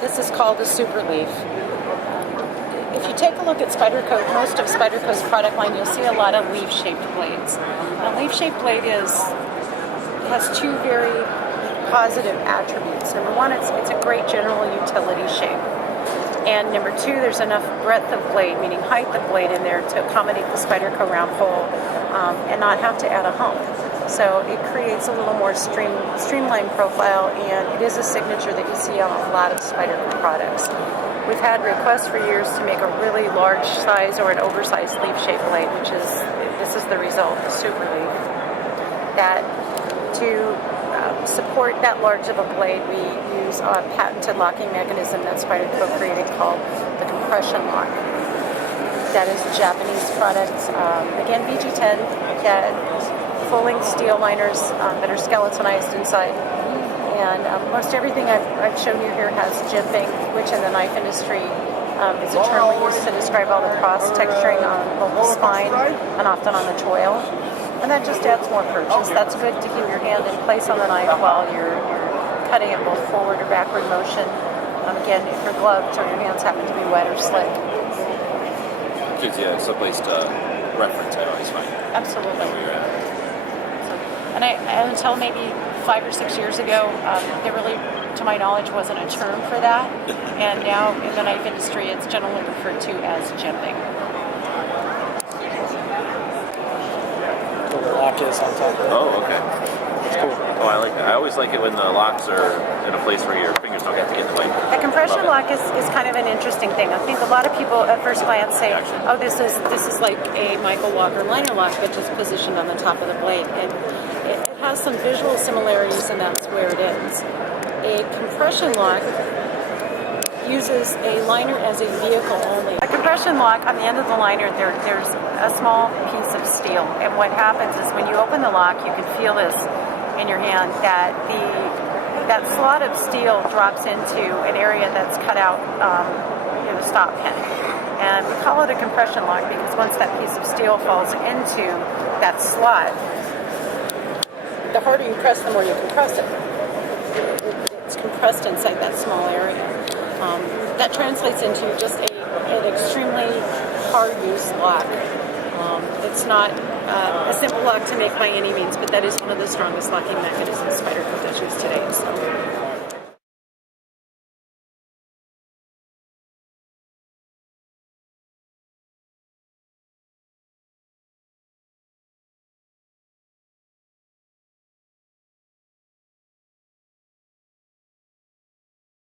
This is called a SuperLeaf. If you take a look at Spyderco, most of Spyderco's product line, you'll see a lot of leaf-shaped blades. A leaf-shaped blade has two very positive attributes. Number one, it's a great general utility shape. And number two, there's enough breadth of blade, meaning height of blade in there to accommodate the Spyderco round hole and not have to add a hump. So it creates a little more streamlined profile, and it is a signature that you see on a lot of Spyderco products. We've had requests for years to make a really large size or an oversized leaf-shaped blade, this is the result, the SuperLeaf. That to support that large of a blade, we use a patented locking mechanism that Spyderco created called the compression lock. That is a Japanese product. Again, VG10, that full-length steel liners that are skeletonized inside. And most everything I've shown you here has jimping, which in the knife industry is a term we use to describe all the cross-texturing on both the spine and often on the choil. And that just adds more purchase. That's good to keep your hand in place on the knife while you're cutting it both forward or backward motion. Again, if you're gloved or your hands happen to be wet or slick. Gives you someplace to reference, I always find. Absolutely. And until maybe 5 or 6 years ago, there really, to my knowledge, wasn't a term for that. And now in the knife industry, it's generally referred to as jimping. The lock is on top of it. Oh, okay. It's cool. Oh, I like that. I always like it when the locks are in a place where your fingers don't have to get in the way. The compression lock is kind of an interesting thing. I think a lot of people at first glance say, oh, this is like a Michael Walker liner lock, but just positioned on the top of the blade. And it has some visual similarities, and that's where it ends. A compression lock uses a liner as a vehicle only. A compression lock, on the end of the liner, there's a small piece of steel. And what happens is when you open the lock, you can feel this in your hand, that that slot of steel drops into an area that's cut out in a stop pin. And we call it a compression lock because once that piece of steel falls into that slot, the harder you press, the more you compress it. It's compressed inside that small area. That translates into just an extremely hard-use lock. It's not a simple lock to make by any means, but that is one of the strongest locking mechanisms Spyderco does use today. So.